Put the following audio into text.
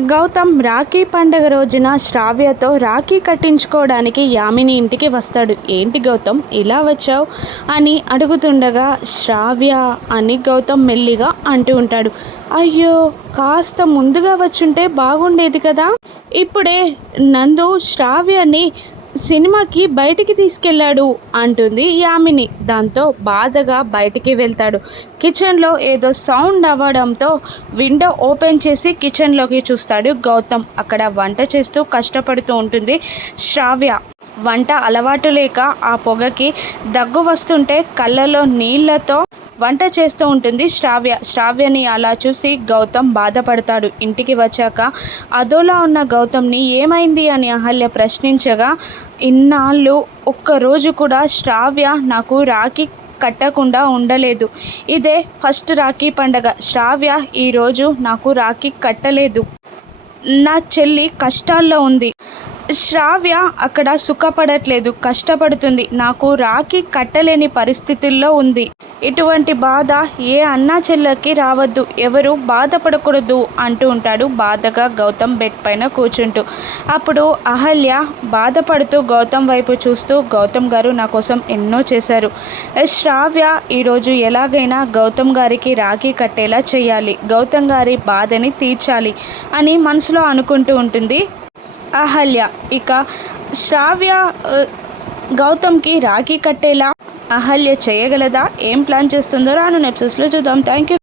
గౌతమ్ రాఖీ పండగ రోజున శ్రావ్యతో రాఖీ కట్టించుకోవడానికి యామిని ఇంటికి వస్తాడు. ఏంటి గౌతమ్ ఇలా వచ్చావు? అని అడుగుతుండగా శ్రావ్య అని గౌతమ్ మెల్లిగా అంటూ ఉంటాడు. అయ్యో కాస్త ముందుగా వచ్చుంటే బాగుండేది కదా. ఇప్పుడే నందు శ్రావ్యాన్ని సినిమాకి బయటికి తీసుకెళ్ళాడు అంటుంది యామిని. దాంతో బాధగా బయటికి వెళ్తాడు. కిచెన్లో ఏదో సౌండ్ అవ్వడంతో విండో ఓపెన్ చేసి కిచెన్లోకి చూస్తాడు గౌతమ్. అక్కడ వంట చేస్తూ కష్టపడుతూ ఉంటుంది శ్రావ్య. వంట అలవాటు లేక ఆ పొగకి దగ్గు వస్తుంటే కళ్ళలో నీళ్ళతో వంట చేస్తూ ఉంటుంది. శ్రావ్య శ్రావ్యని అలా చూసి గౌతమ్ బాధపడతాడు. ఇంటికి వచ్చాక అదోలా ఉన్న గౌతమ్ని ఏమైంది? అని అహల్య ప్రశ్నించగా ఇన్నాళ్ళు ఒక్కరోజు కూడా శ్రావ్య నాకు రాఖీ కట్టకుండా ఉండలేదు. ఇదే ఫస్ట్ రాఖీ పండగ. శ్రావ్య ఈరోజు నాకు రాఖీ కట్టలేదు. నా చెల్లి కష్టాల్లో ఉంది. శ్రావ్య అక్కడ సుఖపడట్లేదు కష్టపడుతుంది. నాకు రాఖీ కట్టలేని పరిస్థితుల్లో ఉంది. ఇటువంటి బాధ ఏ అన్నా చెల్లెకి రావద్దు. ఎవరు బాధపడకూడదు అంటూ ఉంటాడు. బాధగా గౌతమ్ బెడ్ పైన కూర్చుంటూ. అప్పుడు అహల్య బాధపడుతూ గౌతమ్ వైపు చూస్తూ గౌతమ్ గారు నా కోసం ఎన్నో చేశారు. శ్రావ్య ఈరోజు ఎలాగైనా గౌతమ్ గారికి రాఖీ కట్టేలా చేయాలి గౌతమ్ గారి బాధని తీర్చాలి అని మనసులో అనుకుంటూ ఉంటుంది. అహల్య. ఇక శ్రావ్య గౌతమ్కి రాఖీ కట్టేలా అహల్య చేయగలదా? ఏం ప్లాన్ చేస్తుందో రాను నెప్సెస్లో చూద్దాం. Thank you